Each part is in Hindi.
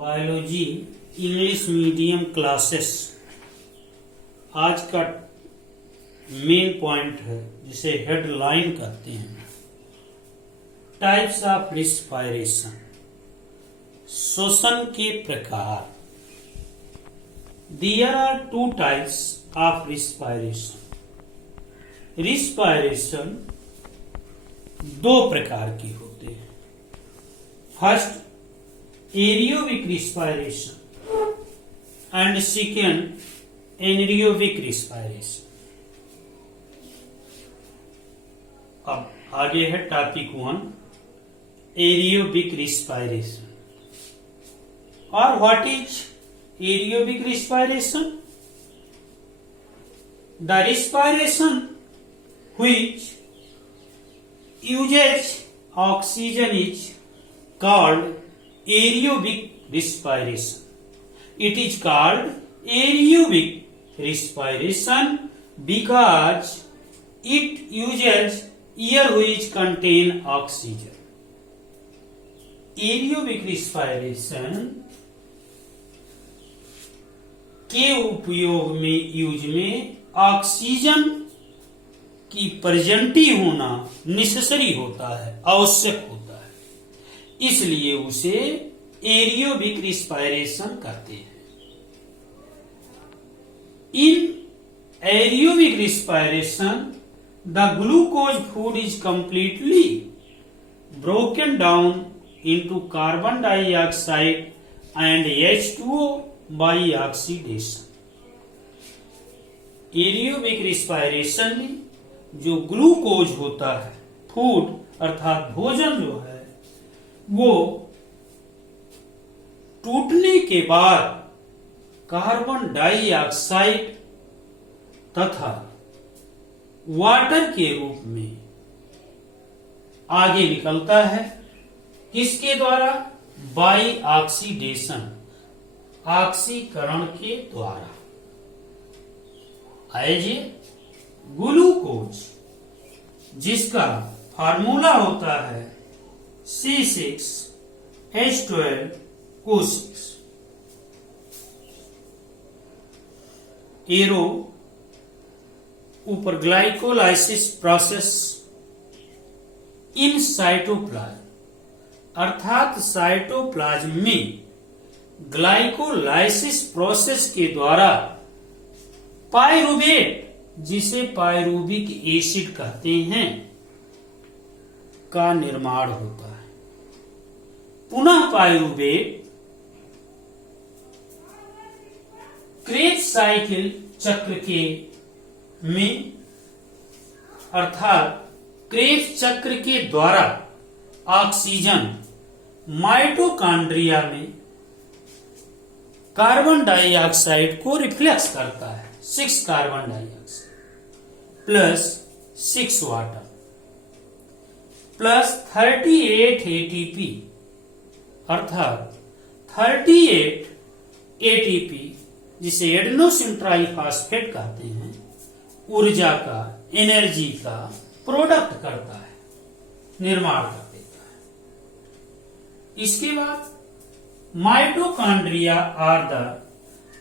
बायोलॉजी इंग्लिश मीडियम क्लासेस आज का मेन पॉइंट है, जिसे हेडलाइन कहते हैं। टाइप्स ऑफ रिस्पायरेशन, श्वसन के प्रकार। There are two types of respiration. Respiration दो प्रकार की होते हैं। First, aerobic respiration and second, anaerobic respiration. अब आगे है टॉपिक 1, एरियोबिक रिस्पायरेशन। और what is aerobic respiration? The respiration which uses oxygen is called aerobic respiration. It is called aerobic respiration because it uses air which contain oxygen. Aerobic respiration के उपयोग में ऑक्सीजन की प्रेजेंटी होना नेसेसरी होता है, आवश्यक होता है, इसलिए उसे एरियोबिक रिस्पायरेशन कहते हैं। In aerobic respiration the glucose food is completely broken down into carbon dioxide and H2O by oxidation. Aerobic respiration में जो ग्लूकोज होता है, फूड अर्थात भोजन जो है, वो टूटने के बाद कार्बन डाइऑक्साइड तथा वाटर के रूप में आगे निकलता है। किसके द्वारा? बाई ऑक्सीडेशन, ऑक्सीकरण के द्वारा। एज ग्लूकोज, जिसका फार्मूला होता है C6H12O6। एरो ऊपर ग्लाइकोलाइसिस प्रोसेस इन साइटोप्लाज्म, अर्थात साइटोप्लाज्म में ग्लाइकोलाइसिस प्रोसेस के द्वारा पायरुवेट, जिसे पायरुविक एसिड कहते हैं, का निर्माण होता है। पुनः पायरुवेट क्रेब्स साइकिल चक्र के में अर्थात क्रेब्स चक्र के द्वारा ऑक्सीजन माइटोकॉन्ड्रिया में कार्बन डाइऑक्साइड को रिफ्लेक्स करता है। 6 carbon dioxide plus 6 water plus 38 ATP, अर्थात 38 ATP, जिसे एडेनोसिन ट्राइफॉस्फेट कहते हैं, ऊर्जा का, एनर्जी का प्रोडक्ट करता है, निर्माण कर देता है। इसके बाद mitochondria are the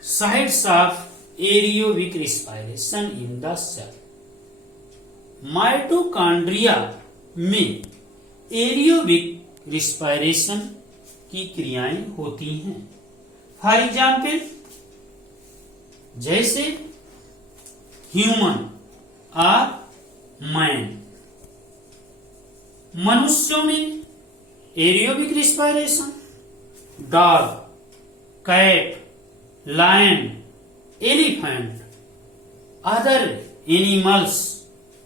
sites of aerobic respiration in the cell. Mitochondria में एरियोबिक रिस्पायरेशन की क्रियाएं होती हैं। फॉर एग्जाम्पल, जैसे ह्यूमन और मैन, मनुष्यों में aerobic respiration, dog, cat, lion, elephant, other animals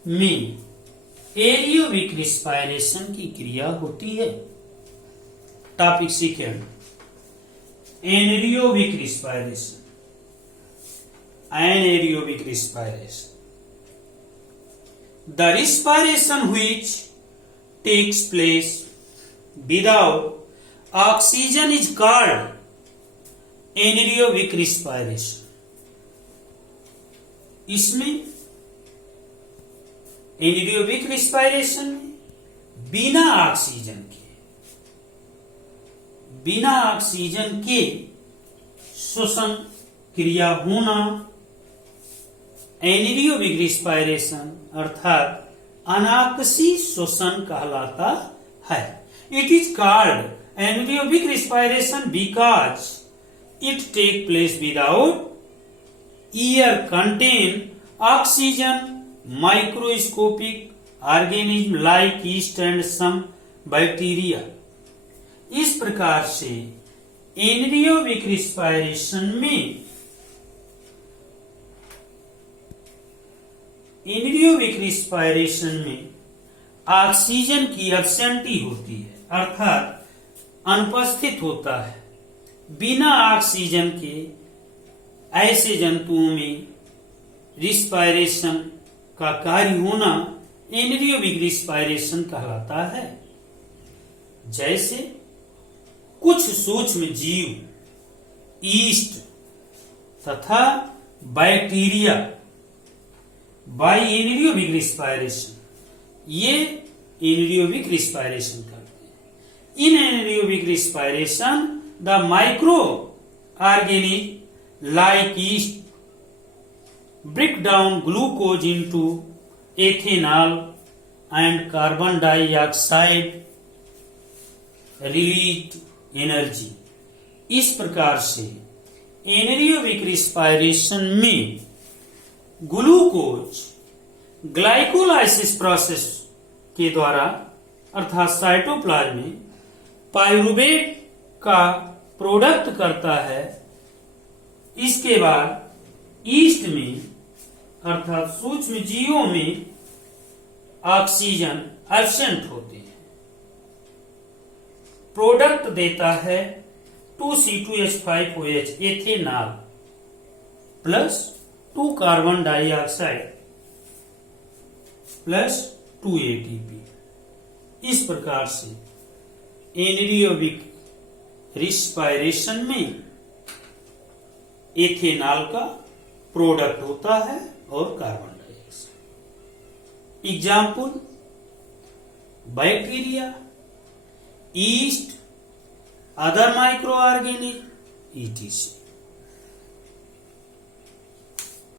में एरियोबिक रिस्पायरेशन की क्रिया होती है। Topic second, anaerobic respiration. Anaerobic respiration, the respiration which takes place without oxygen is called anaerobic respiration. इसमें एनरियोबिक रिस्पायरेशन में बिना ऑक्सीजन के बिना ऑक्सीजन के श्वसन क्रिया होना एनएरोबिक रिस्पायरेशन अर्थात अनाकसी श्वसन कहलाता है। It is called anaerobic respiration because it take place without air contain oxygen microscopic organism like yeast and some bacteria. इस प्रकार से एनएरोबिक रिस्पायरेशन में ऑक्सीजन की एब्सेंटी होती है अर्थात अनुपस्थित होता है। बिना ऑक्सीजन के ऐसे जंतुओं में रिस्पायरेशन का कार्य होना एनएरोबिक रिस्पायरेशन कहलाता है। जैसे कुछ सूक्ष्म जीव यीस्ट तथा बैक्टीरिया बाय एनएरोबिक रिस्पायरेशन ये एनएरोबिक रिस्पायरेशन करते हैं। In anaerobic respiration the micro organism like yeast break down glucose into ethanol and carbon dioxide released energy। इस प्रकार से एनएरोबिक रिस्पायरेशन में ग्लूकोज ग्लाइकोलाइसिस प्रोसेस के द्वारा अर्थात साइटोप्लाज्म में पायरुवेट का प्रोडक्ट करता है। इसके बाद ईस्ट में अर्थात सूक्ष्म जीवों में ऑक्सीजन एब्सेंट होते हैं। प्रोडक्ट देता है 2C2H5OH ethanol plus 2 carbon dioxide plus 2 ATP। इस प्रकार से एनएरोबिक रिस्पायरेशन में एथेनॉल का प्रोडक्ट होता है और carbon dioxide. Example bacteria, yeast, other micro organism, etc।